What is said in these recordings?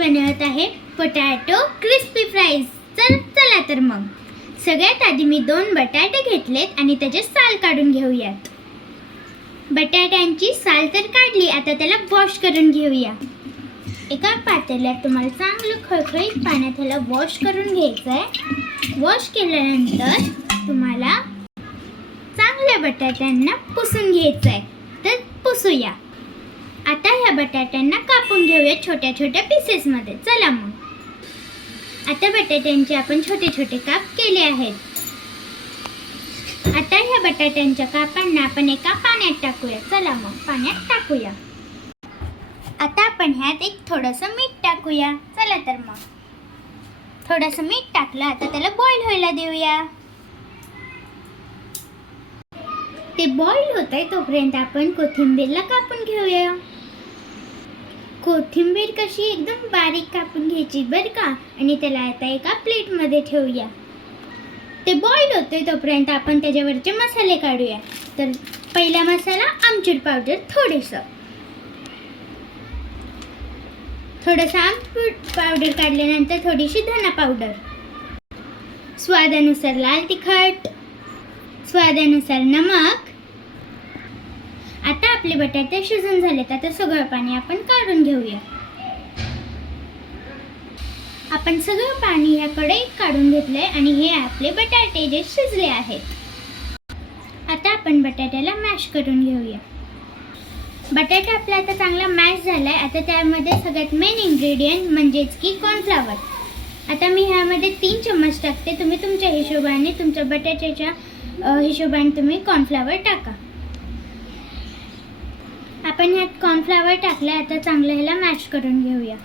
बनवत आहे potato crispy fries. चला तर मग सगळ्यात आधी मी 2 बटाटे घेतलेत आणि त्याचे साल काढून घेऊयात. बटाट्यांची साल तर काढली, आता त्याला वॉश करून घेऊया. एका पातेल्यात तुम्हाला चांगलं खळखळीत पाण्यात ह्याला वॉश करून घ्यायचं आहे. वॉश केल्यानंतर तुम्हाला चांगल्या बटाट्यांना पुसून घ्यायचं आहे. तर पुसूया. आता ह्या बटाट्यांना कापून घेऊया छोट्या छोट्या पीसेसमध्ये. चला मग आता बटाट्यांचे आपण छोटे छोटे काप केले आहेत. आता ह्या बटाट्यांच्या कापांना आपण एका पाण्यात टाकूया. चला मग पाण्यात टाकूया. आता आपण ह्यात एक थोडंसं मीठ टाकूया. चला तर मग थोडंसं मीठ टाकलं. आता त्याला बॉईल व्हायला देऊया. ते बॉईल होत आहे तोपर्यंत आपण कोथिंबीरला कापून घेऊया. कोथिंबीर कशी एकदम बारीक कापून घ्यायची बरं का. आणि त्याला आता एका प्लेटमध्ये ठेवूया. ते बॉईल होते तोपर्यंत आपण त्याच्यावरचे मसाले काढूया. तर पहिला मसाला आमचूर पावडर, थोडंसं आमचूर पावडर काढल्यानंतर थोडीशी धना पावडर, स्वादानुसार लाल तिखट, स्वादानुसार नमक. आता आपले बटाटे शिजून झालेत. आता सगळं पाणी आपण काढून घेऊया. आपण सगळं पाणी या कढईत काढून घेतलंय आणि हे आपले बटाटे जे शिजले आहेत. आता आपण बटाट्याला मॅश करून घेऊया. बटाटा आपला आता चांगला मॅश झालाय. आता त्यामध्ये सगळ्यात मेन इन्ग्रेडियंट म्हणजेच की कॉर्नफ्लॉवर. आता मी ह्यामध्ये 3 चम्मच टाकते. तुम्ही तुमच्या हिशोबाने, तुमच्या बटाट्याच्या हिशोबाने तुम्ही कॉर्नफ्लॉवर टाका. आपण ह्यात कॉर्नफ्लॉवर टाकले. आता चांगलं ह्याला मॅश करून घेऊया.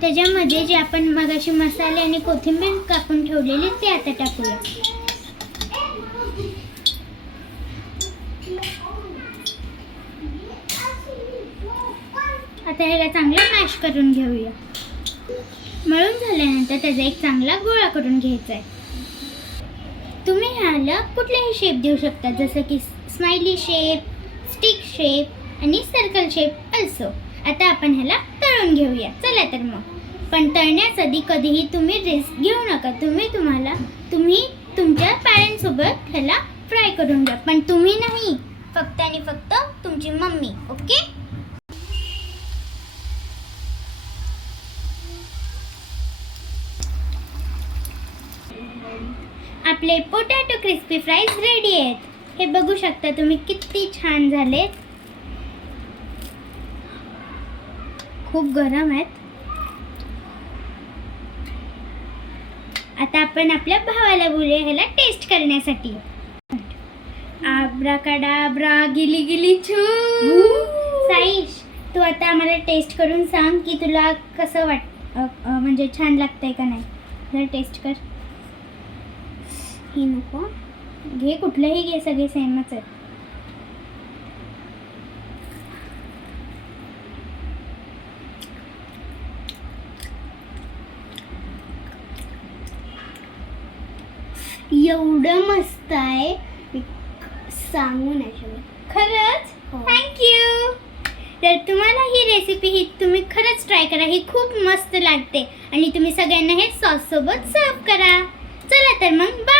त्याच्यामध्ये जे आपण मगाशी मसाले आणि कोथिंबीर कापून ठेवलेली ते आता टाकूया. आता ह्याला चांगलं मॅश करून घेऊया. मळून झाल्यानंतर त्याचा एक चांगला गोळा करून घ्यायचा आहे. तुम्ही ह्याला कुठलेही शेप देऊ शकता, जसं की स्माइली शेप, स्टिक शेप आणि सर्कल शेप अल्सो. आता आपण ह्याला तळून घेऊया. चला तर मग. पण तळण्यासाठी कधीही तुम्ही रिस्क घेऊ नका. तुम्ही तुमच्या पॅरेंट्ससोबत ह्याला फ्राय करून घ्या, पण तुम्ही नाही, फक्त आणि फक्त तुमची मम्मी. ओके. आपले पोटॅटो क्रिस्पी फ्राईज रेडी आहेत. हे बघू शकता तुम्ही किती छान झालेत. खूप गरम आहेत. आता आपण आपल्या भावाला बोलूया ह्याला टेस्ट करण्यासाठी. आब्राकाडाब्रा, गिली गिली छू. साईश, तू आता आम्हाला टेस्ट करून सांग की तुला कसं म्हणजे छान लागतंय का नाही. जरा टेस्ट कर. ही नको घे, कुठलंही घे, सगळे सेमच आहेत. एवढं मस्त आहे, सांगू नाही शकत. खरंच थँक्यू. तर तुम्हाला ही रेसिपी तुम्ही खरंच ट्राय करा. ही खूप मस्त लागते आणि तुम्ही सगळ्यांना हे सॉस सोबत सर्व करा. चला तर मग बाय.